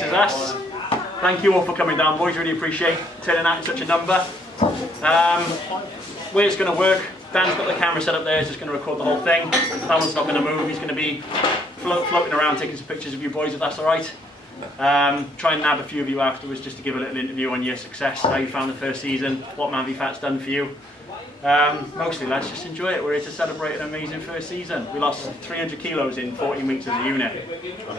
this is us. Thank you all for coming down, boys. Really appreciate turning out in such a number. Way it's going to work, Dan's got the camera set up there, he's just going to record the whole thing. That one's not going to move, he's going to be floating around taking some pictures of you boys, if that's alright. Try and nab a few of you afterwards just to give a little interview on your success, how you found the first season, what Manby Fat's done for you. Mostly lads, just enjoy it. We're here to celebrate an amazing first season. We lost 300 kilos in 14 weeks as a unit.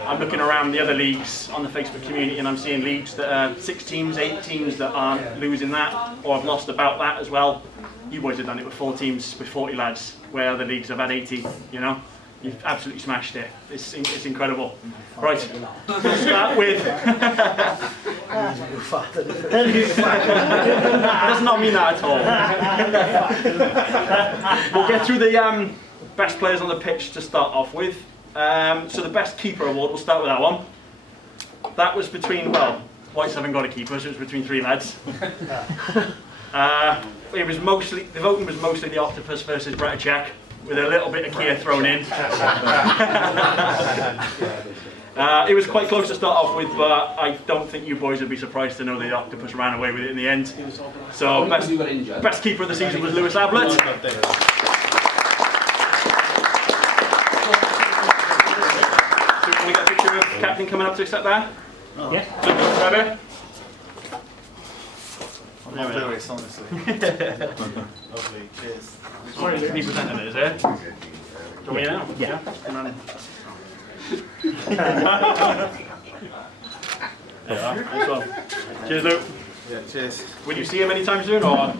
I'm looking around the other leagues on the Facebook community and I'm seeing leagues that are 6 teams, 8 teams that aren't losing that, or have lost about that as well. You boys have done it with 4 teams with 40 lads, where other leagues have had 80, you know. You've absolutely smashed it. It's incredible. Right, we'll start with... Does not mean that at all. We'll get through the best players on the pitch to start off with. So the best keeper award, we'll start with that one. That was between, well, Whites haven't got a keeper, so it was between 3 lads. It was mostly, the voting was mostly the Octopus versus Bratacek, with a little bit of Kia thrown in. It was quite close to start off with, but I don't think you boys would be surprised to know the Octopus ran away with it in the end. So best keeper of the season was Lewis Ablett. So can we get a picture of the captain coming up to accept that? Oh. Yeah. Trevor? I'm not Lewis, honestly. Lovely, cheers. Sorry, can you present it, is it? Do you want me now? Yeah. Come on in. Nice one. Cheers, Luke. Yeah, cheers. Will you see him anytime soon, or?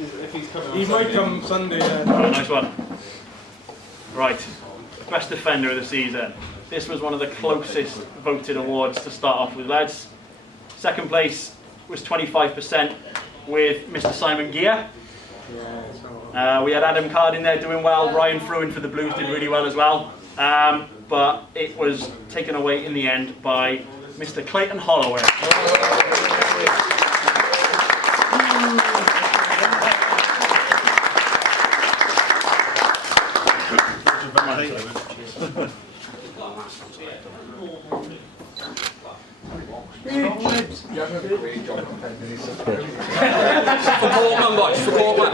If he's coming on He might come Sunday. Oh, nice one. Right, best defender of the season. This was one of the closest voted awards to start off with, lads. Second place was 25% with Mr. Simon Gear. We had Adam Card in there doing well. Ryan Fruin for the Blues did really well as well. But it was taken away in the end by Mr. Clayton Holloway. Support man, boys, support man.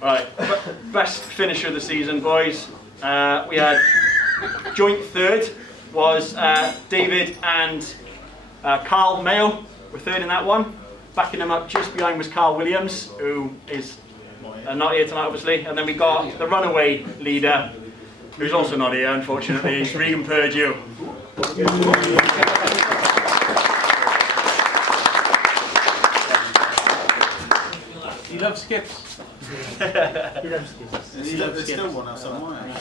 Right, best finisher of the season, boys. We had joint third was David and Carl Mayo were third in that one. Backing them up just behind was Carl Williams, who is not here tonight, obviously. And then we got the runaway leader, who's also not here, unfortunately. It's Regan Purdue. He loves skips. There's still one else on mine.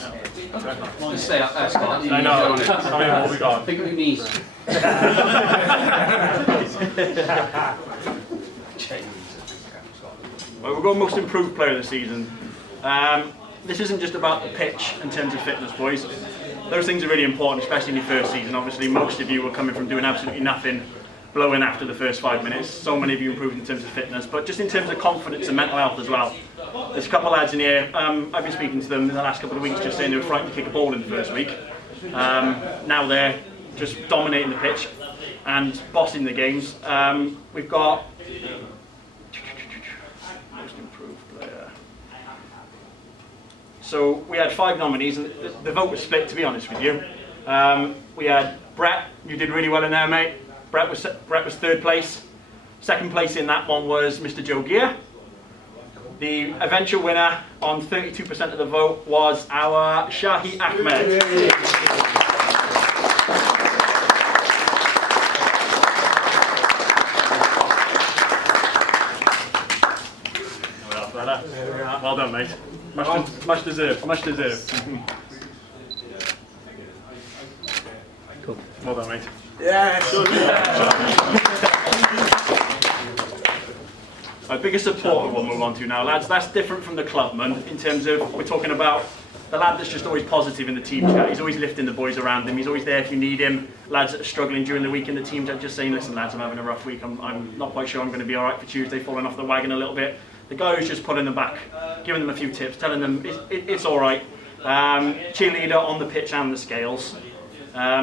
Just stay up there, Scott. I know. I mean, what we got? Pick up your knees. Well, we're going most improved player of the season. This isn't just about the pitch in terms of fitness, boys. Those things are really important, especially in your first season. Obviously, most of you were coming from doing absolutely nothing, blowing after the first 5 minutes. So many of you improved in terms of fitness, but just in terms of confidence and mental health as well. There's a couple of lads in here, I've been speaking to them in the last couple of weeks, just saying they were frightened to kick a ball in the first week. Now they're just dominating the pitch and bossing the games. We've got most improved player. So we had 5 nominees, and the vote was split, to be honest with you. We had Brett, you did really well in there, mate. Brett was 3rd place. 2nd place in that one was Mr. Joe Gear. The eventual winner on 32% of the vote was our Shahi Ahmed. Well done, mate. Much deserved, much deserved. Cool. Well done, mate. Yes. Our biggest supporter we'll move on to now, lads. That's different from the clubman in terms of, we're talking about the lad that's just always positive in the team chat. He's always lifting the boys around him. He's always there if you need him. Lads that are struggling during the week in the team chat, just saying, listen lads, I'm having a rough week. I'm not quite sure I'm going to be all right for Tuesday, falling off the wagon a little bit. The guy who's just pulling them back, giving them a few tips, telling them it's all right. Cheerleader on the pitch and the scales.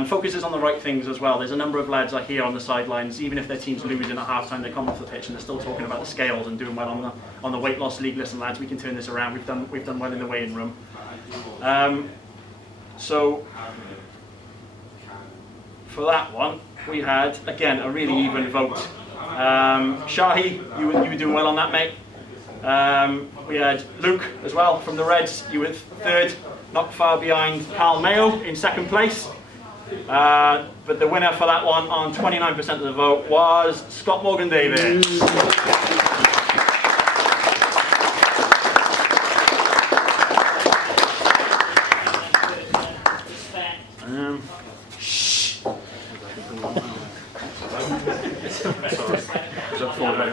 Focuses on the right things as well. There's a number of lads I hear on the sidelines, even if their team's losing at half-time, they come off the pitch and they're still talking about the scales and doing well on the weight loss league. Listen, lads, we can turn this around. We've done well in the weighing room. So for that one, we had again a really even vote. Shahi, you were doing well on that, mate. We had Luke as well from the Reds. You were third, not far behind Carl Mayo in second place. But the winner for that one on 29% of the vote was Scott Morgan Davis.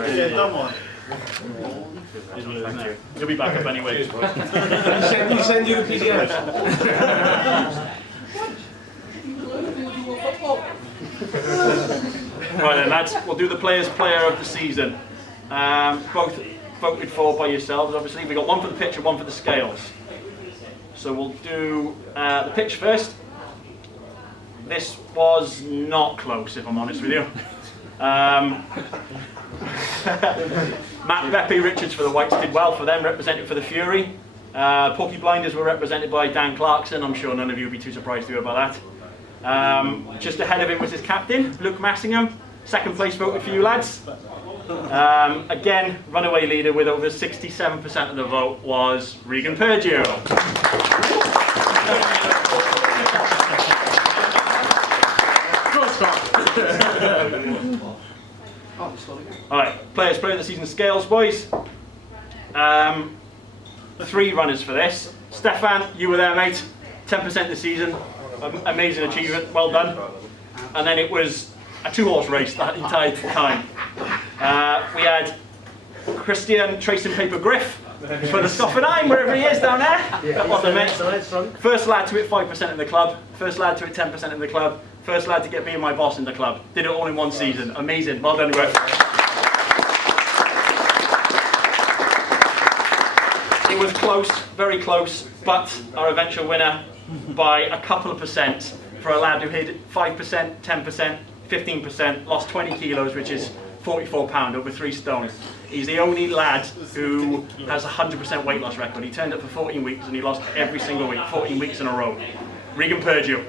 Yeah, done one. Thank you. You'll be back up anyway. He send you a PDF. Right then, lads, we'll do the Players' Player of the Season. Both voted for by yourselves, obviously. We got one for the pitch and one for the scales. So we'll do the pitch first. This was not close, if I'm honest with you. Matt Beppe Richards for the Whites did well for them, represented for the Fury. Porky Blinders were represented by Dan Clarkson. I'm sure none of you will be too surprised to hear about that. Just ahead of him was his captain, Luke Massingham. Second place voted for you lads. Again, runaway leader with over 67% of the vote was Regan Pergio. Alright, Players' Player of the Season scales, boys. 3 runners for this. Stefan, you were there, mate. 10% this season. Amazing achievement, well done. And then it was a 2-horse race that entire time. We had Christian Tracing Paper Griff for the Scoffenheim, wherever he is down there. That wasn't mate. First lad to hit 5% in the club. First lad to hit 10% in the club. First lad to get being my boss in the club. Did it all in one season. Amazing. Well done, Griff. It was close, very close, but our eventual winner by a couple of percent for a lad who hit 5%, 10%, 15%, lost 20 kilos, which is 44 pound, over 3 stone. He's the only lad who has a 100% weight loss record. He turned up for 14 weeks and he lost every single week, 14 weeks in a row. Regan Pergio.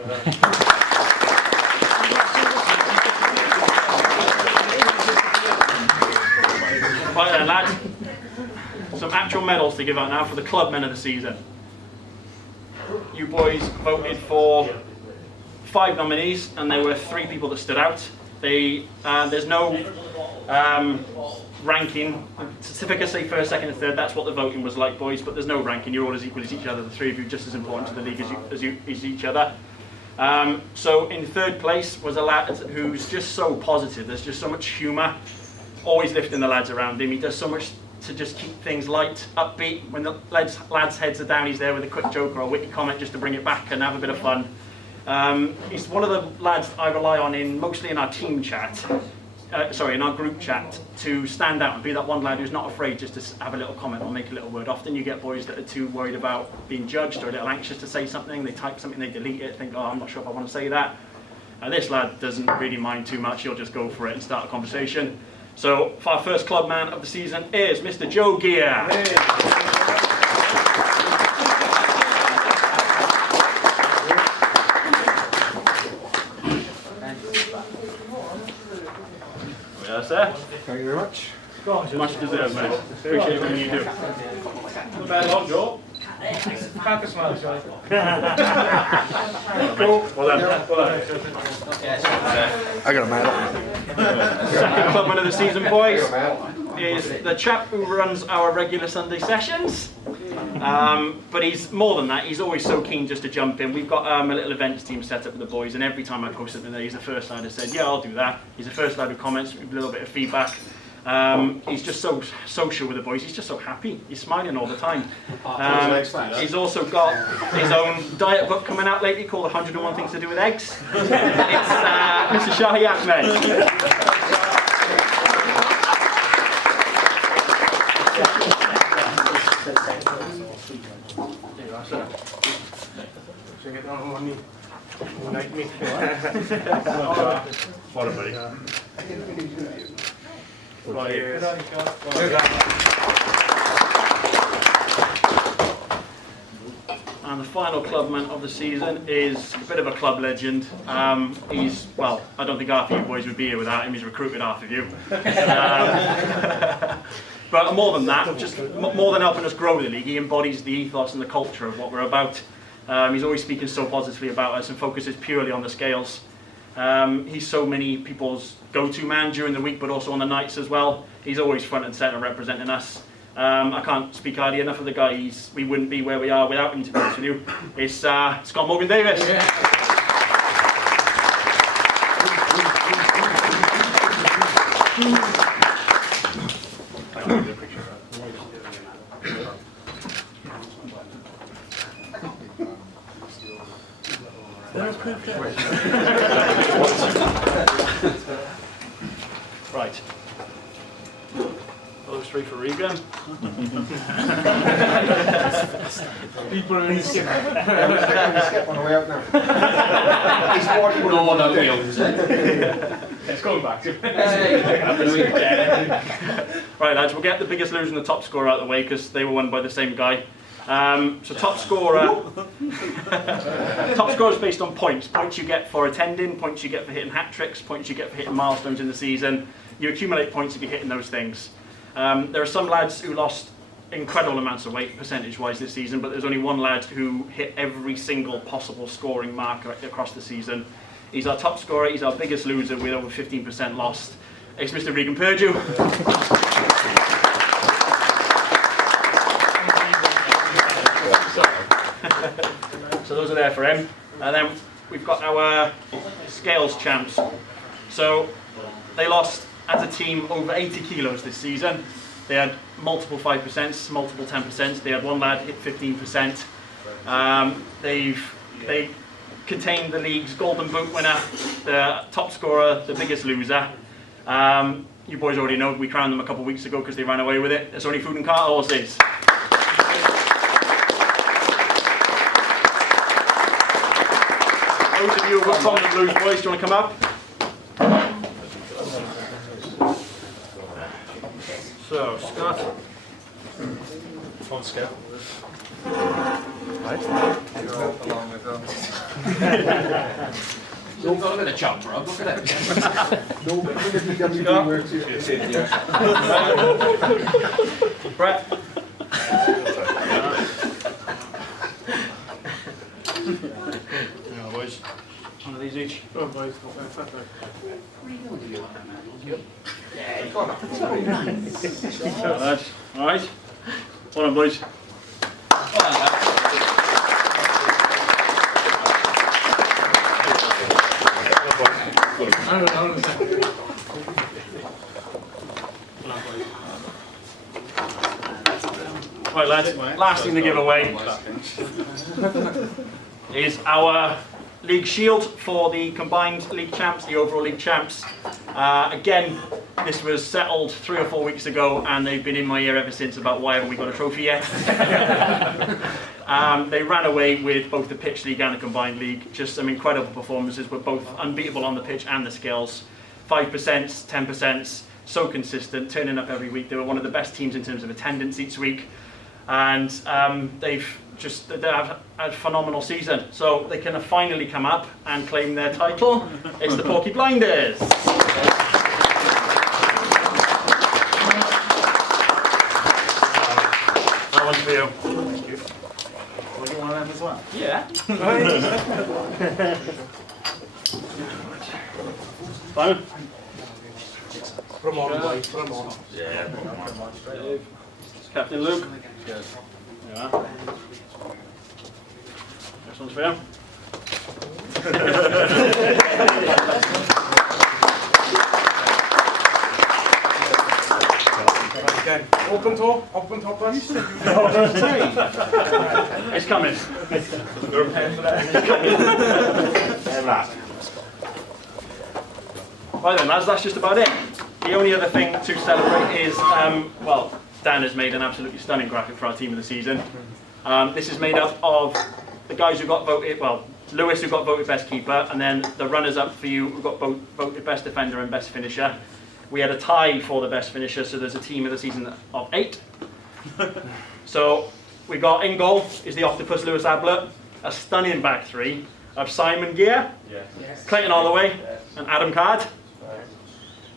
Right then, lads. Some actual medals to give out now for the club men of the season. You boys voted for 5 nominees, and there were 3 people that stood out. There's no ranking. Certificates say first, second, and third. That's what the voting was like, boys. But there's no ranking. You're all as equal as each other. The 3 of you just as important to the league as each other. So in third place was a lad who's just so positive. There's just so much humour. Always lifting the lads around him. He does so much to just keep things light, upbeat. When the lads' heads are down, he's there with a quick joke or a witty comment just to bring it back and have a bit of fun. He's one of the lads I rely on mostly in our team chat, in our group chat, to stand out and be that one lad who's not afraid just to have a little comment or make a little word. Often you get boys that are too worried about being judged or a little anxious to say something. They type something, they delete it, think, oh, I'm not sure if I want to say that. And this lad doesn't really mind too much. He'll just go for it and start a conversation. So our first club man of the season is Mr. Joe Gear. Yes, sir. Thank you very much. Much deserved, mate. Appreciate everything you do. Not bad on, Joe. Pack a smile, Joe. Cool. Well done. I got a medal. Second clubman of the season, boys, is the chap who runs our regular Sunday sessions. But he's more than that. He's always so keen just to jump in. We've got a little events team set up with the boys, and every time I post something there, he's the first lad who said, yeah, I'll do that. He's the first lad who comments with a little bit of feedback. He's just so social with the boys. He's just so happy. He's smiling all the time. He's also got his own diet book coming out lately called 101 Things to Do with Eggs. It's Mr. Shahi Ahmed. What a buddy. And the final clubman of the season is a bit of a club legend. Well, I don't think half of you boys would be here without him. He's recruited half of you. But more than that, just more than helping us grow the league, he embodies the ethos and the culture of what we're about. He's always speaking so positively about us and focuses purely on the scales. He's so many people's go-to man during the week, but also on the nights as well. He's always front and centre representing us. I can't speak highly enough of the guy. We wouldn't be where we are without him, to be honest with you. It's Scott Morgan Davis. Yeah. Right. Those three for Regan. People are in the skip. Skip on the way out now. No one out the owns It's going back to Right, lads, we'll get the biggest loser and the top scorer out of the way because they were won by the same guy. So top scorer is based on points. Points you get for attending, points you get for hitting hat tricks, points you get for hitting milestones in the season. You accumulate points if you're hitting those things. There are some lads who lost incredible amounts of weight percentage-wise this season, but there's only one lad who hit every single possible scoring mark across the season. He's our top scorer, he's our biggest loser with over 15% lost. It's Mr. Regan Purdue. So those are there for him. And then we've got our scales champs. So they lost as a team over 80 kilos this season. They had multiple 5%, multiple 10%. They had one lad hit 15%. They contained the league's golden boot winner, the top scorer, the biggest loser. You boys already know we crowned them a couple of weeks ago because they ran away with it. It's only food and cart horses. Those of you who are from the Blues boys, do you want to come up? So, Scott. On scale. Right. Along with them. You've got a bit of chop, Rob. Look at it. No, but even if the WP works here. Brett. Yeah, boys. One of these each. Oh, boys. Lads. All right. Well done, boys. Right, lads. Last thing to give away is our league shield for the combined league champs, the overall league champs. Again, this was settled 3 or 4 weeks ago, and they've been in my ear ever since about why haven't we got a trophy yet. They ran away with both the pitch league and the combined league. Just some incredible performances. Were both unbeatable on the pitch and the scales. 5%, 10%, so consistent, turning up every week. They were one of the best teams in terms of attendance each week, and they have a phenomenal season. So they can finally come up and claim their title. It's the Porky Blinders. That one's for you. Thank you. Well, you want them as well? Yeah. Simon? Put them on, boys. Put them on. Yeah. Captain Luke? Yeah. Next one's for you. Again. Open top, please. It's coming. Right then, lads, that's just about it. The only other thing to celebrate is, well, Dan has made an absolutely stunning graphic for our team of the season. This is made up of the guys who got voted, well, Lewis who got voted best keeper, and then the runners up for you who got voted best defender and best finisher. We had a tie for the best finisher, so there's a team of the season of 8. So we got in goal is the Octopus Lewis Ablett, a stunning back three of Simon Gear, Clayton Holloway, and Adam Card.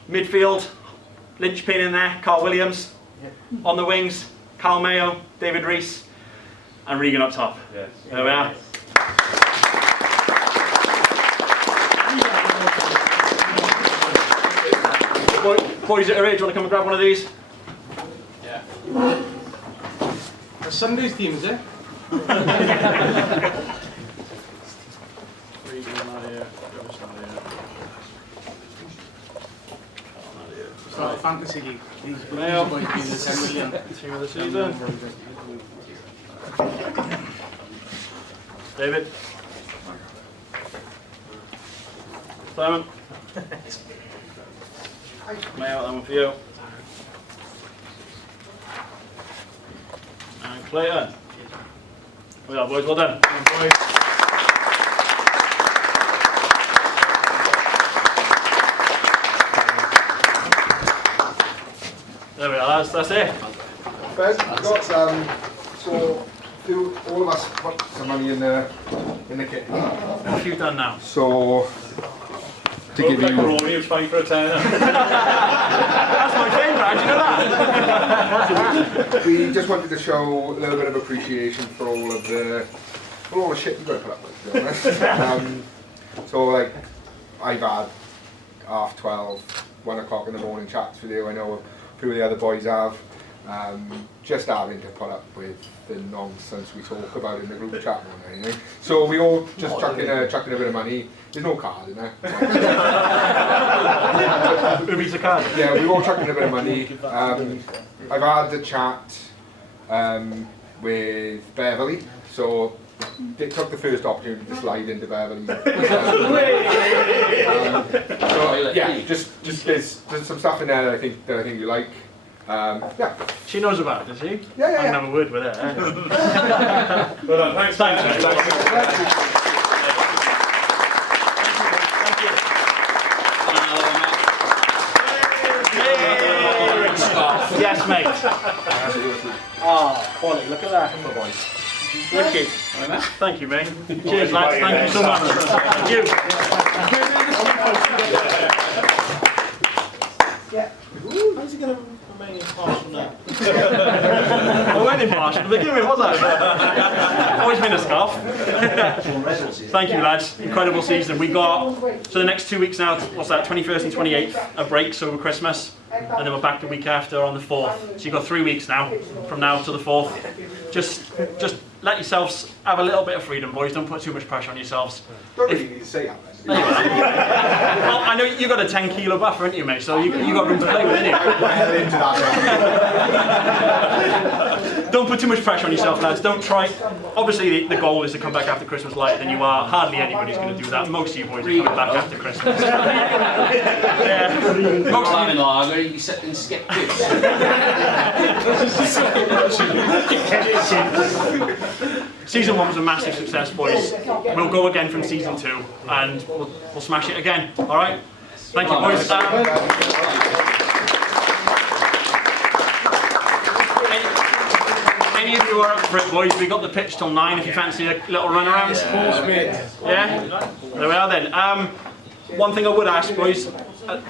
Midfield, linchpin in there, Carl Williams. On the wings, Carl Mayo, David Rees, and Regan up top. There we are. Boys at her age, want to come and grab one of these? Yeah. That's Sunday's team, is it? It's not a fantasy league. These boys being the 10 million Team of the season. David. Simon. Mayo, that one for you. And Clayton. Well done, boys, well done. There we are, that's it. Ben, we've got so all of us put some money in the kit. What have you done now? So to give you. Romeo was fine for a tenner. That's my favourite, do you know that? We just wanted to show a little bit of appreciation for all the shit you've got to put up with, to be honest. So like, I've had 12:30, 1 o'clock in the morning chats with you. I know a few of the other boys have. Just having to put up with the nonsense we talk about in the group chat more than anything. So we all just chucking a bit of money. There's no card in there. Ubi's a card. Yeah, we all chucking a bit of money. I've had the chat with Beverly, so they took the first opportunity to slide into Beverly. So yeah, just there's some stuff in there that I think you like. Yeah. She knows about it, does she? Yeah. I can have a word with her. Well done, thanks. Thanks. Yes, mate. Quality, look at that. Wicked. Thank you, mate. Cheers, lads. Thank you so much. Thank you. How's he going to remain impartial now? I went impartial to begin with, was I? Always been a scarf. Thank you, lads. Incredible season. We got, so the next 2 weeks now, what's that, 21st and 28th, a break, so over Christmas. And then we're back the week after on the 4th. So you've got 3 weeks now, from now to the 4th. Just let yourselves have a little bit of freedom, boys. Don't put too much pressure on yourselves. Don't really need to say that. Well, I know you've got a 10 kilo buffer, haven't you, mate? So you got room to play with, haven't you? Don't put too much pressure on yourself, lads. Don't try. Obviously, the goal is to come back after Christmas lighter than you are. Hardly anybody's going to do that. Most of you boys are coming back after Christmas. Yeah. Most of you lager, you sit and skip kids. Season 1 was a massive success, boys. We'll go again from season 2, and we'll smash it again. All right? Thank you, boys. Any of you are up for it, boys? We got the pitch till 9 if you fancy a little run around. Yeah? There we are then. One thing I would ask, boys,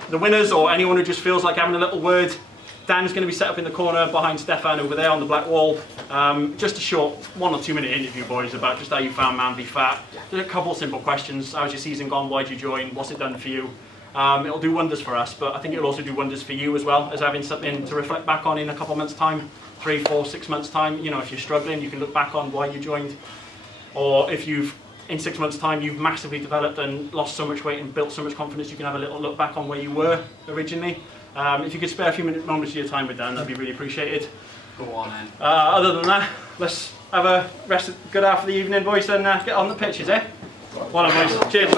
the winners or anyone who just feels like having a little word, Dan's going to be set up in the corner behind Stefan over there on the black wall. Just a short 1 or 2 minute interview, boys, about just how you found Man v Fat. Just a couple of simple questions. How's your season gone? Why'd you join? What's it done for you? It'll do wonders for us, but I think it'll also do wonders for you as well, as having something to reflect back on in a couple of months' time, 3, 4, 6 months' time. You know, if you're struggling, you can look back on why you joined. Or if you've, in 6 months' time, you've massively developed and lost so much weight and built so much confidence, you can have a little look back on where you were originally. If you could spare a few moments of your time with Dan, that'd be really appreciated. Go on then. Other than that, let's have a good half of the evening, boys, and get on the pitches, eh? Well done, boys. Cheers.